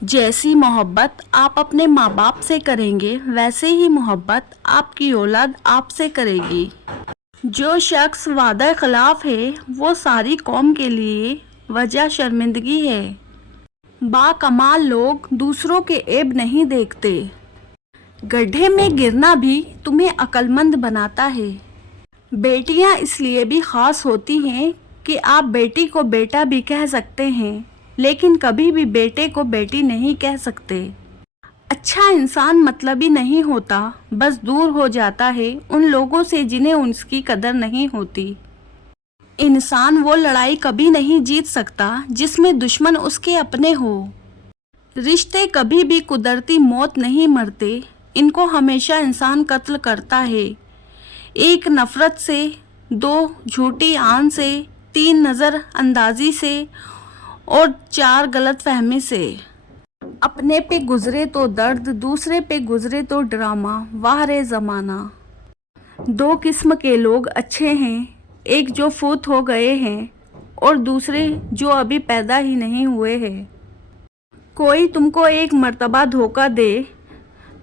जैसी मोहब्बत आप अपने माँ बाप से करेंगे वैसे ही मोहब्बत आपकी औलाद आपसे करेगी। जो शख्स वादा खिलाफ है वो सारी कौम के लिए वजह शर्मिंदगी है। बाकमाल लोग दूसरों के ऐब नहीं देखते। गड्ढे में गिरना भी तुम्हें अक्लमंद बनाता है। बेटियां इसलिए भी ख़ास होती हैं कि आप बेटी को बेटा भी कह सकते हैं, लेकिन कभी भी बेटे को बेटी नहीं कह सकते। अच्छा इंसान मतलबी नहीं होता, बस दूर हो जाता है उन लोगों से जिन्हें उसकी कदर नहीं होती। इंसान वो लड़ाई कभी नहीं जीत सकता जिसमें दुश्मन उसके अपने हो। रिश्ते कभी भी कुदरती मौत नहीं मरते, इनको हमेशा इंसान कत्ल करता है। एक नफरत से, दो झूठी आन से, तीन नज़र अंदाजी से और चार गलत फहमी से। अपने पे गुजरे तो दर्द, दूसरे पे गुजरे तो ड्रामा, वाह रे ज़माना। दो किस्म के लोग अच्छे हैं, एक जो फौत हो गए हैं और दूसरे जो अभी पैदा ही नहीं हुए हैं। कोई तुमको एक मर्तबा धोखा दे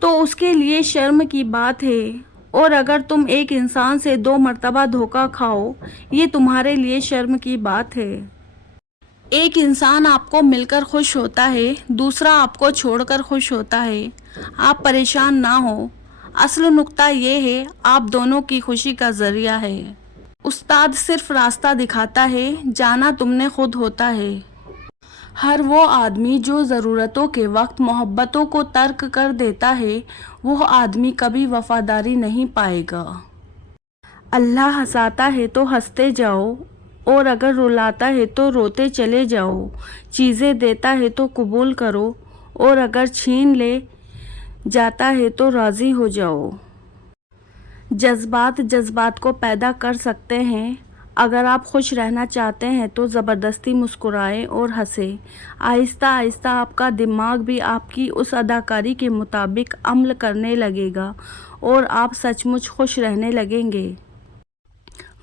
तो उसके लिए शर्म की बात है, और अगर तुम एक इंसान से 2 मर्तबा धोखा खाओ ये तुम्हारे लिए शर्म की बात है। एक इंसान आपको मिलकर खुश होता है, दूसरा आपको छोड़कर खुश होता है। आप परेशान ना हो, असल नुक्ता ये है आप दोनों की खुशी का ज़रिया है। उस्ताद सिर्फ रास्ता दिखाता है, जाना तुमने खुद होता है। हर वो आदमी जो ज़रूरतों के वक्त मोहब्बतों को तर्क कर देता है, वो आदमी कभी वफादारी नहीं पाएगा। अल्लाह हंसाता है तो हंसते जाओ, और अगर रुलाता है तो रोते चले जाओ। चीज़ें देता है तो कबूल करो, और अगर छीन ले जाता है तो राज़ी हो जाओ। जज्बात जज्बात को पैदा कर सकते हैं। अगर आप खुश रहना चाहते हैं तो ज़बरदस्ती मुस्कुराएं और हंसें। आहिस्ता आहिस्ता आपका दिमाग भी आपकी उस अदाकारी के मुताबिक अमल करने लगेगा और आप सचमुच खुश रहने लगेंगे।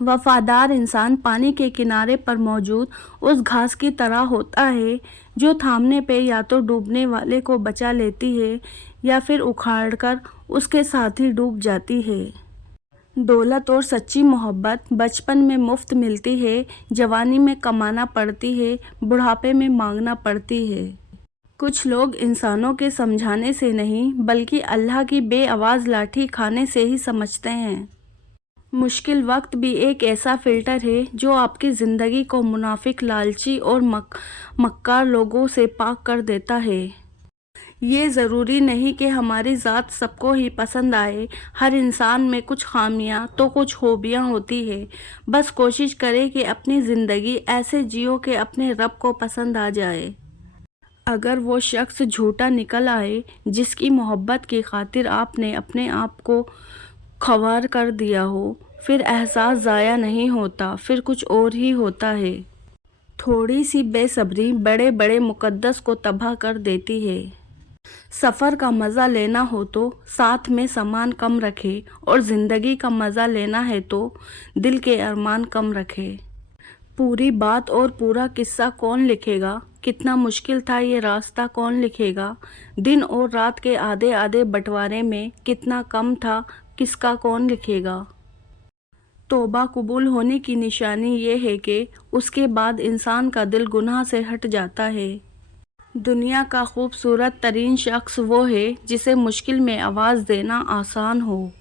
वफादार इंसान पानी के किनारे पर मौजूद उस घास की तरह होता है जो थामने पे या तो डूबने वाले को बचा लेती है या फिर उखाड़कर उसके साथ ही डूब जाती है। दौलत और सच्ची मोहब्बत बचपन में मुफ्त मिलती है, जवानी में कमाना पड़ती है, बुढ़ापे में मांगना पड़ती है। कुछ लोग इंसानों के समझाने से नहीं बल्कि अल्लाह की बेआवाज़ लाठी खाने से ही समझते हैं। मुश्किल वक्त भी एक ऐसा फ़िल्टर है जो आपकी ज़िंदगी को मुनाफिक, लालची और मक्कार लोगों से पाक कर देता है। ये ज़रूरी नहीं कि हमारी ज़ात सबको ही पसंद आए। हर इंसान में कुछ खामियां तो कुछ खूबियां होती है। बस कोशिश करें कि अपनी ज़िंदगी ऐसे जियो कि अपने रब को पसंद आ जाए। अगर वो शख्स झूठा निकल आए जिसकी मोहब्बत की खातिर आपने अपने आप को ख्वार कर दिया हो, फिर एहसास ज़ाया नहीं होता, फिर कुछ और ही होता है। थोड़ी सी बेसब्री बड़े बड़े मुकद्दस को तबाह कर देती है। सफ़र का मज़ा लेना हो तो साथ में सामान कम रखे, और ज़िंदगी का मज़ा लेना है तो दिल के अरमान कम रखे। पूरी बात और पूरा किस्सा कौन लिखेगा? कितना मुश्किल था ये रास्ता कौन लिखेगा? दिन और रात के आधे आधे बंटवारे में कितना कम था किसका कौन लिखेगा? तौबा कबूल होने की निशानी ये है कि उसके बाद इंसान का दिल गुनाह से हट जाता है। दुनिया का खूबसूरत तरीन शख्स वो है जिसे मुश्किल में आवाज़ देना आसान हो।